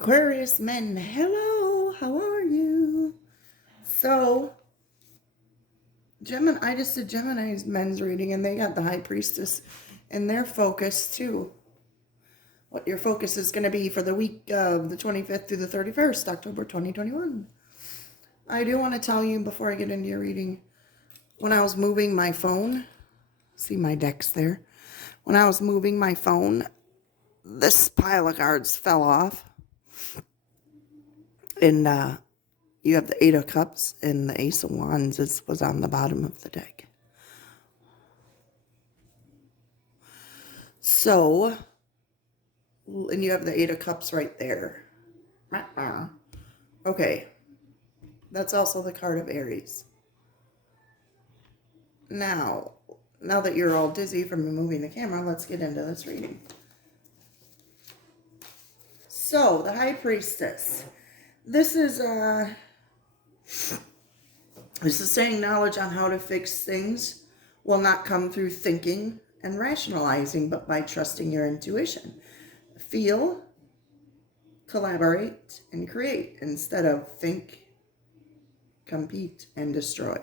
Aquarius men, hello, how are you? So, Gemini, I just did Gemini's men's reading and they got the High Priestess in their focus too. What your focus is going to be for the week of the 25th through the 31st, October 2021. I do want to tell you before I get into your reading, when I was moving my phone, see my decks there, when I was moving my phone, this pile of cards fell off. And you have the Eight of Cups and the Ace of Wands was on the bottom of the deck. So, and you have the Eight of Cups right there. Okay. That's also the card of Aries. Now that you're all dizzy from moving the camera, let's get into this reading. So, the High Priestess. This is saying knowledge on how to fix things will not come through thinking and rationalizing, but by trusting your intuition. Feel, collaborate, and create instead of think, compete, and destroy.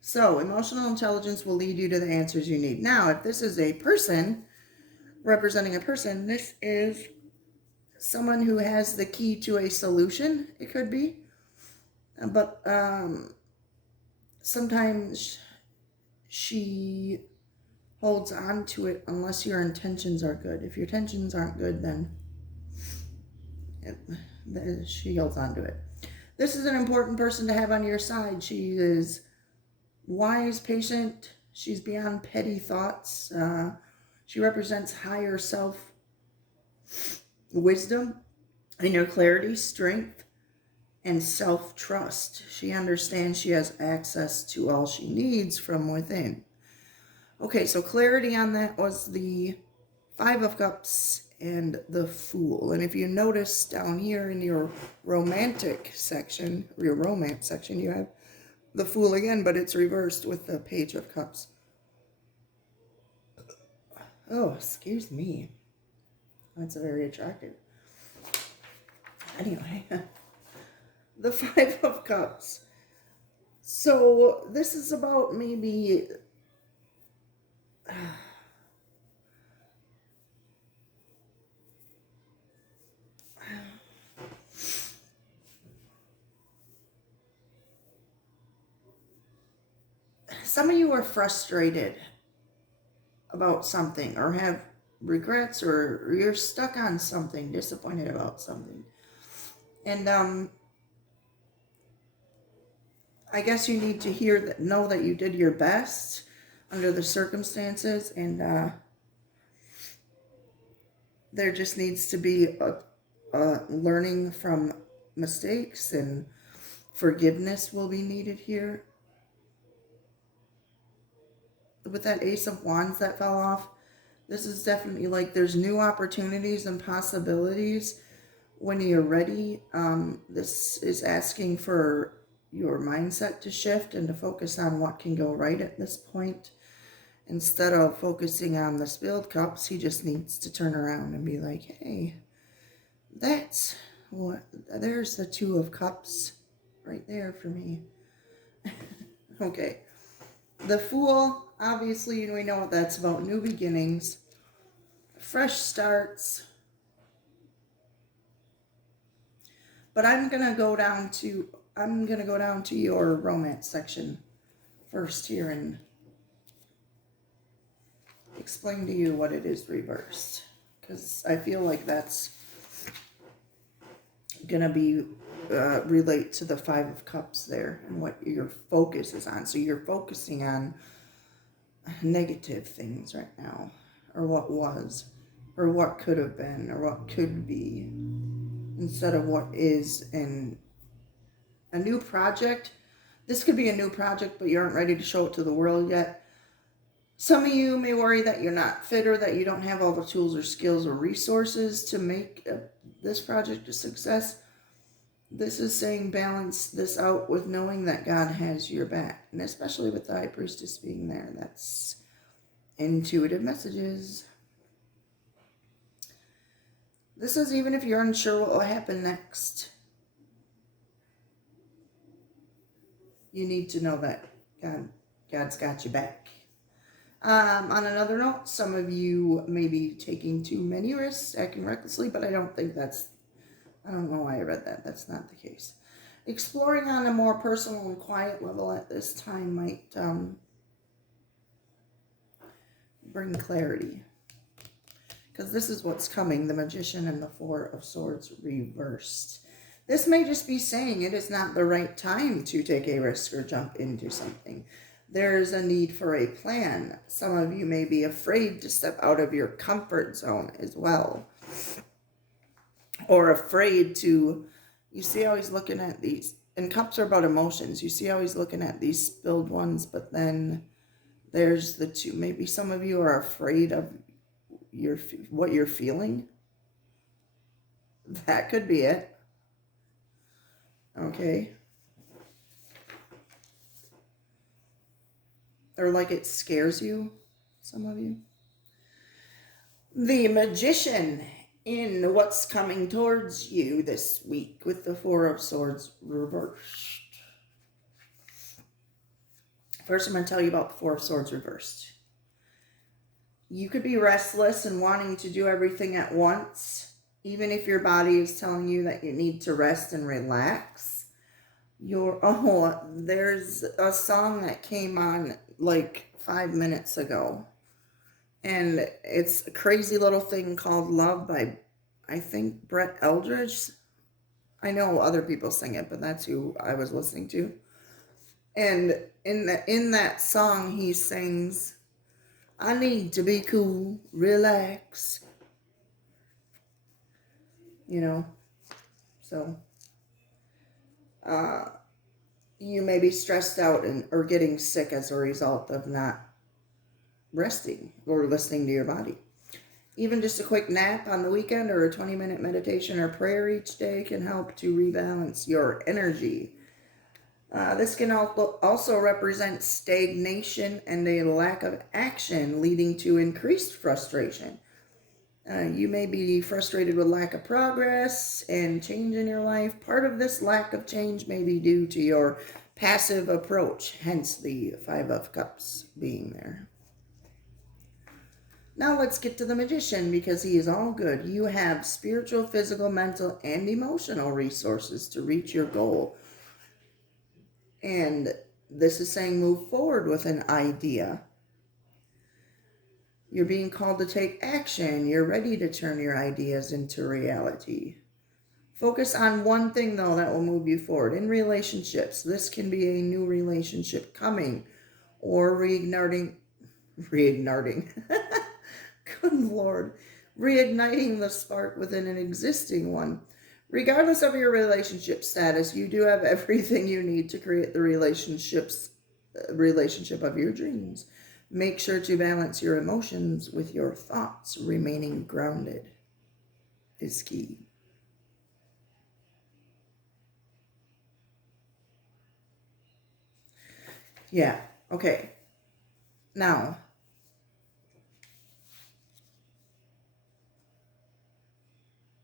So, emotional intelligence will lead you to the answers you need. Now, if this is a person, representing a person, this is someone who has the key to a solution, it could be. But sometimes she holds on to it unless your intentions are good. If your intentions aren't good, then she holds on to it. This is an important person to have on your side. She is wise, patient. She's beyond petty thoughts. She represents higher self wisdom, inner clarity, strength, and self-trust. She understands she has access to all she needs from within. Okay, so clarity on that was the Five of Cups and the Fool. And if you notice down here in your romantic section, or your romance section, you have the Fool again, but it's reversed with the Page of Cups. Oh, excuse me. That's very attractive. Anyway, the Five of Cups. So this is about maybe some of you are frustrated about something or have regrets or you're stuck on something, disappointed about something. And I guess you need to know that you did your best under the circumstances, and there just needs to be a learning from mistakes, and forgiveness will be needed here. With that Ace of Wands that fell off, this is definitely like there's new opportunities and possibilities when you're ready. This is asking for your mindset to shift and to focus on what can go right at this point. Instead of focusing on the spilled cups, he just needs to turn around and be like, hey, there's the Two of Cups right there for me. Okay. The Fool, obviously, we know what that's about. New beginnings, fresh starts. But I'm gonna go down to your romance section first here and explain to you what it is reversed, because I feel like that's gonna be relate to the Five of Cups there and what your focus is on. So you're focusing on negative things right now, or what was, or what could have been, or what could be, instead of what is. In a new project, this could be a new project, but you aren't ready to show it to the world yet. Some of you may worry that you're not fit, or that you don't have all the tools or skills or resources to make this project a success. This is saying balance this out with knowing that God has your back. And especially with the High Priestess being there, that's intuitive messages. This is even if you're unsure what will happen next. You need to know that God's got you back. On another note, some of you may be taking too many risks, acting recklessly, but I don't know why I read that. That's not the case. Exploring on a more personal and quiet level at this time might bring clarity. Because this is what's coming, the Magician and the Four of Swords reversed. This may just be saying it is not the right time to take a risk or jump into something. There's a need for a plan. Some of you may be afraid to step out of your comfort zone as well. Or afraid to, you see how he's looking at these, and cups are about emotions. You see how he's looking at these spilled ones, but then there's the two. Maybe some of you are afraid of what you're feeling. That could be it. Okay. Or like it scares you, some of you. The Magician in what's coming towards you this week with the Four of Swords reversed. First, I'm going to tell you about the Four of Swords reversed. You could be restless and wanting to do everything at once, even if your body is telling you that you need to rest and relax. There's a song that came on like 5 minutes ago, and it's a crazy little thing called Love by, I think, Brett Eldridge. I know other people sing it, but that's who I was listening to. And in that song, he sings, I need to be cool, relax. You know, so you may be stressed out or getting sick as a result of not resting or listening to your body. Even just a quick nap on the weekend or a 20-minute meditation or prayer each day can help to rebalance your energy. This can also represent stagnation and a lack of action, leading to increased frustration. You may be frustrated with lack of progress and change in your life. Part of this lack of change may be due to your passive approach, hence the Five of Cups being there. Now let's get to the Magician, because he is all good. You have spiritual, physical, mental, and emotional resources to reach your goal. And this is saying move forward with an idea. You're being called to take action. You're ready to turn your ideas into reality. Focus on one thing, though, that will move you forward. In relationships, this can be a new relationship coming or reigniting. Good Lord. Reigniting the spark within an existing one. Regardless of your relationship status, you do have everything you need to create the relationship of your dreams. Make sure to balance your emotions with your thoughts. Remaining grounded is key. Yeah, okay. Now,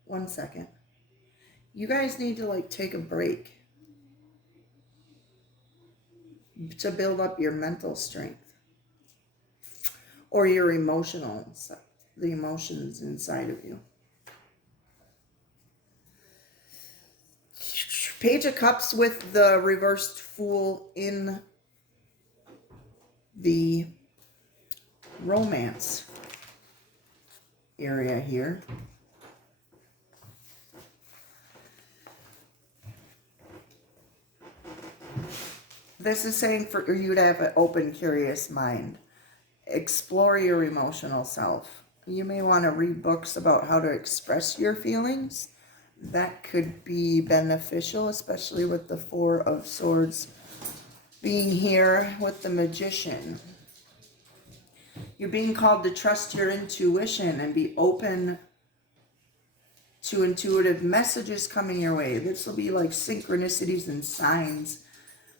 one second. You guys need to take a break to build up your mental strength or your emotional stuff, the emotions inside of you. Page of Cups with the reversed Fool in the romance area here. This is saying for you to have an open, curious mind. Explore your emotional self. You may want to read books about how to express your feelings. That could be beneficial, especially with the Four of Swords being here with the Magician. You're being called to trust your intuition and be open to intuitive messages coming your way. This will be like synchronicities and signs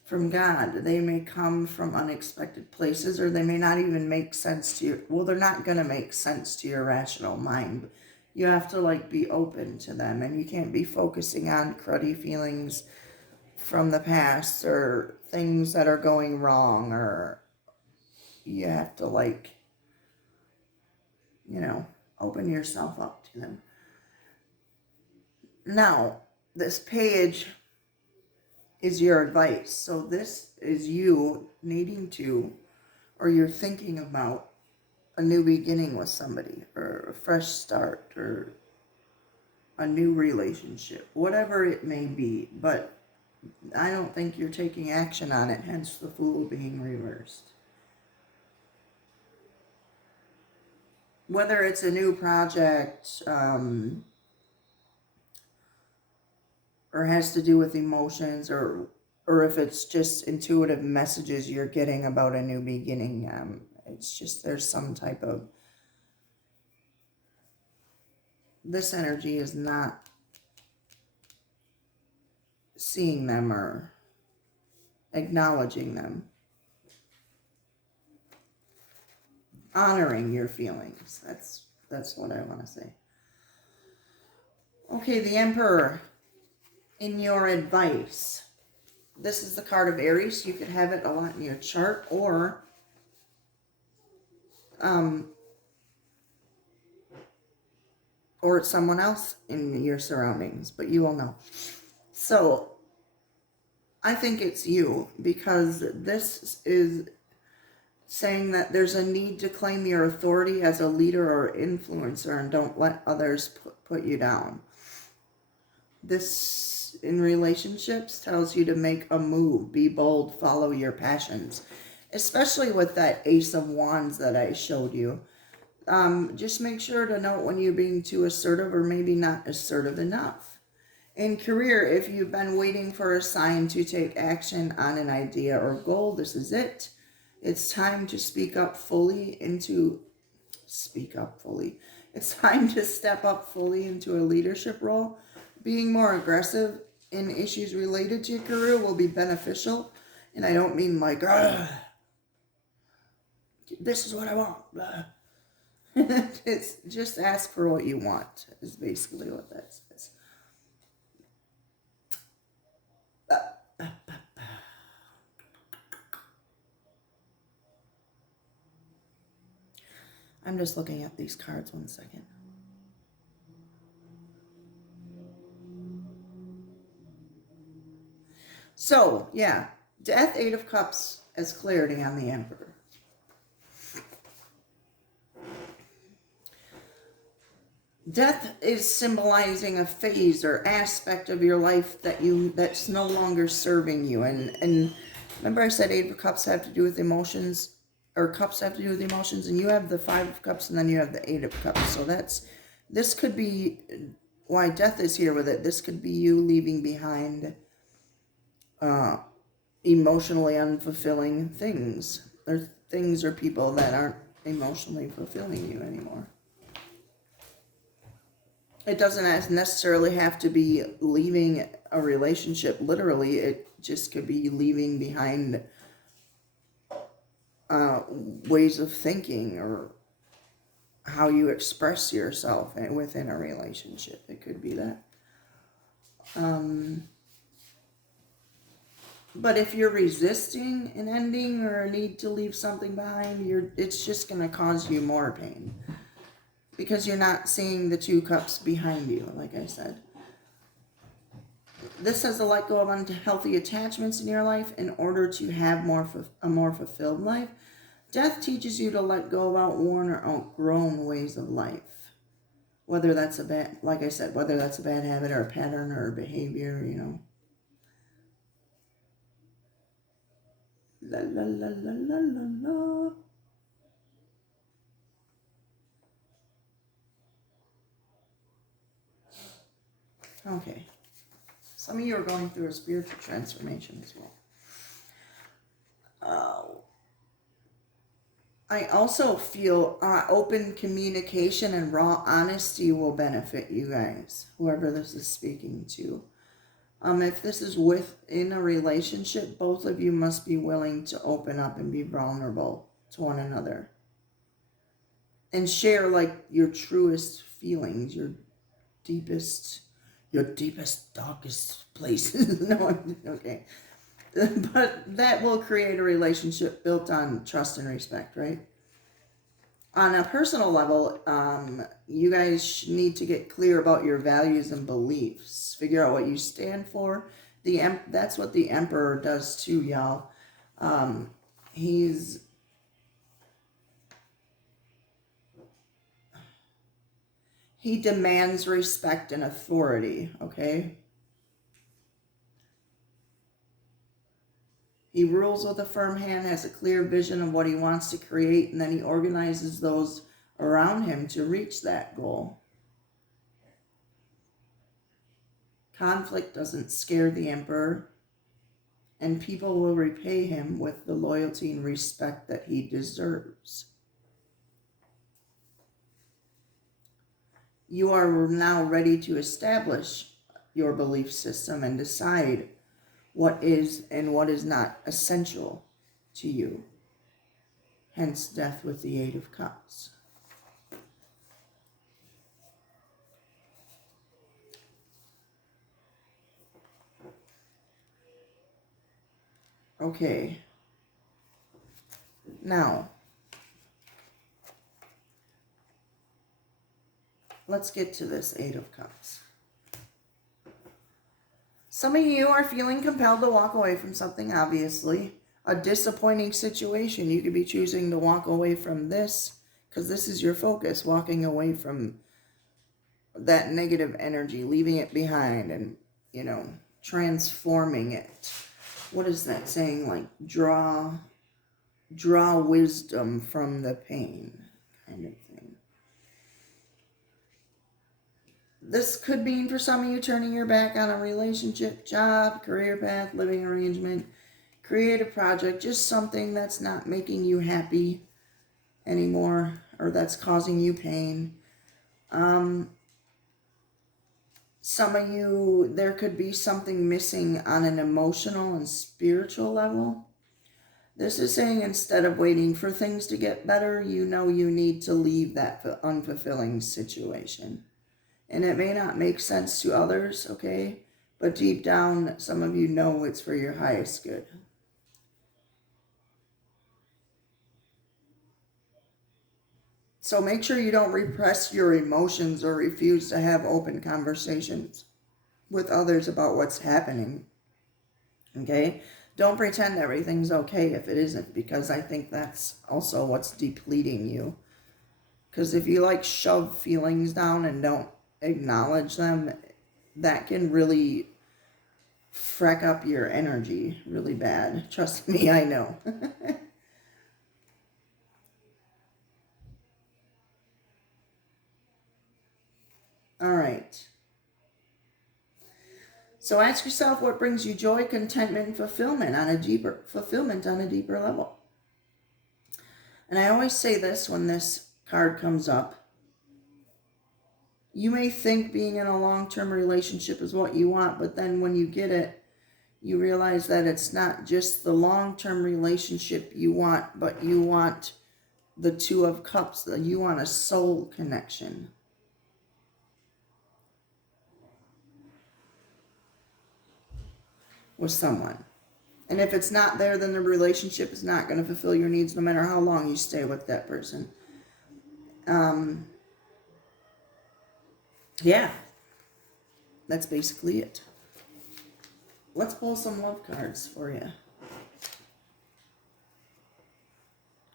from God. They may come from unexpected places, or they may not even make sense to you. Well, they're not going to make sense to your rational mind. You have to like be open to them, and you can't be focusing on cruddy feelings from the past or things that are going wrong, or you have to like, you know, open yourself up to them. Now, this page is your advice. So this is you needing to, or you're thinking about a new beginning with somebody, or a fresh start, or a new relationship, whatever it may be. But I don't think you're taking action on it, hence the Fool being reversed. Whether it's a new project, or has to do with emotions, or if it's just intuitive messages you're getting about a new beginning, it's just there's some type of, this energy is not seeing them or acknowledging them, honoring your feelings. That's what I want to say. Okay, the Emperor. In your advice, this is the card of Aries. You could have it a lot in your chart, or it's someone else in your surroundings, but you will know. So I think it's you, because this is saying that there's a need to claim your authority as a leader or influencer, and don't let others put you down. This, in relationships, tells you to make a move, be bold, follow your passions, especially with that Ace of Wands that I showed you. Just make sure to note when you're being too assertive, or maybe not assertive enough. In career, if you've been waiting for a sign to take action on an idea or goal, this is it. It's time to speak up fully. It's time to step up fully into a leadership role. Being more aggressive in issues related to your career will be beneficial. And I don't mean like, this is what I want. It's just ask for what you want, is basically what that says. I'm just looking at these cards 1 second. So, yeah, Death, 8 of Cups as clarity on the Emperor. Death is symbolizing a phase or aspect of your life that's no longer serving you. And remember I said 8 of Cups have to do with emotions, or cups have to do with emotions, and you have the 5 of Cups, and then you have the 8 of Cups. So this could be why Death is here with it. This could be you leaving behind emotionally unfulfilling things, or things or people that aren't emotionally fulfilling you anymore. It doesn't necessarily have to be leaving a relationship literally. It just could be leaving behind ways of thinking, or how you express yourself within a relationship. It could be that. But if you're resisting an ending or a need to leave something behind, it's just going to cause you more pain. Because you're not seeing the 2 cups behind you, like I said. This says to let go of unhealthy attachments in your life in order to have a more fulfilled life. Death teaches you to let go of outworn or outgrown ways of life. Whether that's a bad, like I said, whether that's a bad habit or a pattern or a behavior, you know. La la la la la la la. Okay. Some of you are going through a spiritual transformation as well. I also feel open communication and raw honesty will benefit you guys, whoever this is speaking to. If this is within a relationship, both of you must be willing to open up and be vulnerable to one another. And share like your truest feelings, your deepest, darkest places. No, okay. But that will create a relationship built on trust and respect, right? On a personal level, you guys need to get clear about your values and beliefs. Figure out what you stand for. That's what the Emperor does too, y'all. He demands respect and authority, okay? He rules with a firm hand, has a clear vision of what he wants to create, and then he organizes those around him to reach that goal. Conflict doesn't scare the Emperor, and people will repay him with the loyalty and respect that he deserves. You are now ready to establish your belief system and decide what is and what is not essential to you. Hence, death with the Eight of Cups. Okay. Now, let's get to this Eight of Cups. Some of you are feeling compelled to walk away from something, obviously. A disappointing situation. You could be choosing to walk away from this because this is your focus, walking away from that negative energy, leaving it behind and, transforming it. What is that saying? Like, draw wisdom from the pain kind of thing. This could mean for some of you turning your back on a relationship, job, career path, living arrangement, creative project, just something that's not making you happy anymore or that's causing you pain. Some of you, there could be something missing on an emotional and spiritual level. This is saying instead of waiting for things to get better, you need to leave that unfulfilling situation. And it may not make sense to others, okay? But deep down, some of you know it's for your highest good. So make sure you don't repress your emotions or refuse to have open conversations with others about what's happening, okay? Don't pretend everything's okay if it isn't, because I think that's also what's depleting you. Because if you shove feelings down and don't acknowledge them, that can really freak up your energy really bad. Trust me, I know. All right. So ask yourself what brings you joy, contentment, and fulfillment on a deeper level. And I always say this when this card comes up. You may think being in a long-term relationship is what you want, but then when you get it, you realize that it's not just the long-term relationship you want, but you want the Two of Cups. You want a soul connection. With someone. And if it's not there, then the relationship is not going to fulfill your needs no matter how long you stay with that person. Yeah. That's basically it. Let's pull some love cards for you.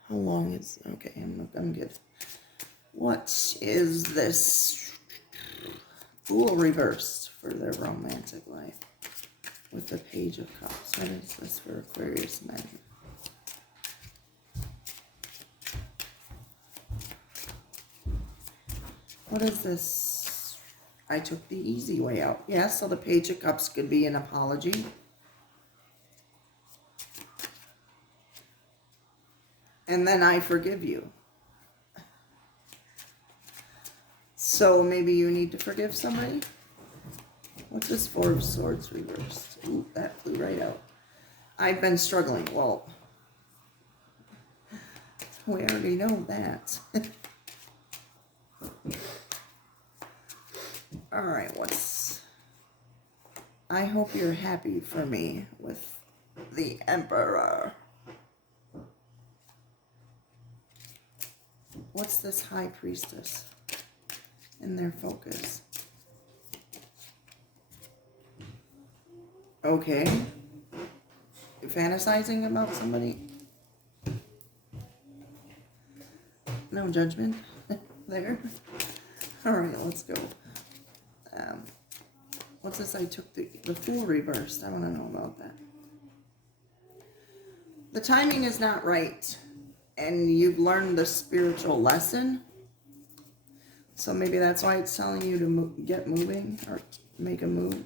How long is... Okay, I'm good. What is this? Fool reversed for their romantic life. With the Page of Cups. What is this for Aquarius men? What is this? I took the easy way out. Yeah, so the Page of Cups could be an apology. And then I forgive you. So maybe you need to forgive somebody? What's this Four of Swords reversed? Ooh, that flew right out. I've been struggling. Well, we already know that. All right, I hope you're happy for me with the Emperor. What's this High Priestess in their focus? Okay. Fantasizing about somebody? No judgment there. Alright, let's go. What's this? I took the Fool reversed. I want to know about that. The timing is not right, and you've learned the spiritual lesson. So maybe that's why it's telling you to get moving or make a move.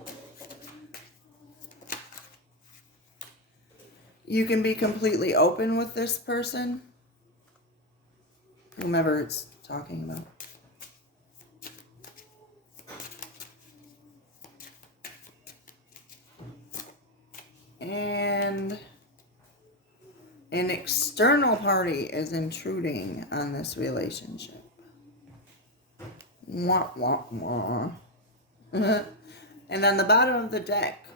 You can be completely open with this person, whomever it's talking about. And an external party is intruding on this relationship. Wah, wah, wah. And on the bottom of the deck,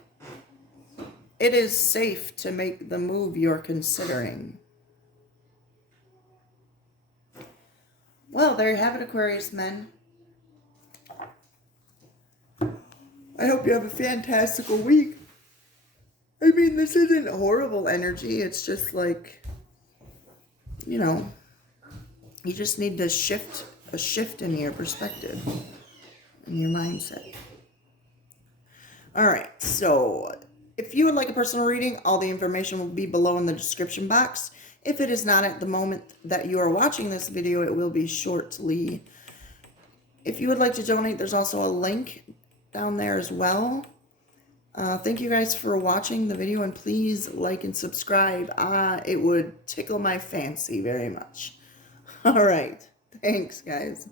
it is safe to make the move you're considering. Well, there you have it, Aquarius men. I hope you have a fantastical week. I mean, this isn't horrible energy. It's just like, you know, you just need to shift in your perspective, in your mindset. All right, so if you would like a personal reading, all the information will be below in the description box. If it is not at the moment that you are watching this video, it will be shortly. If you would like to donate, there's also a link down there as well. Thank you guys for watching the video, and please like and subscribe. It would tickle my fancy very much. All right. Thanks, guys.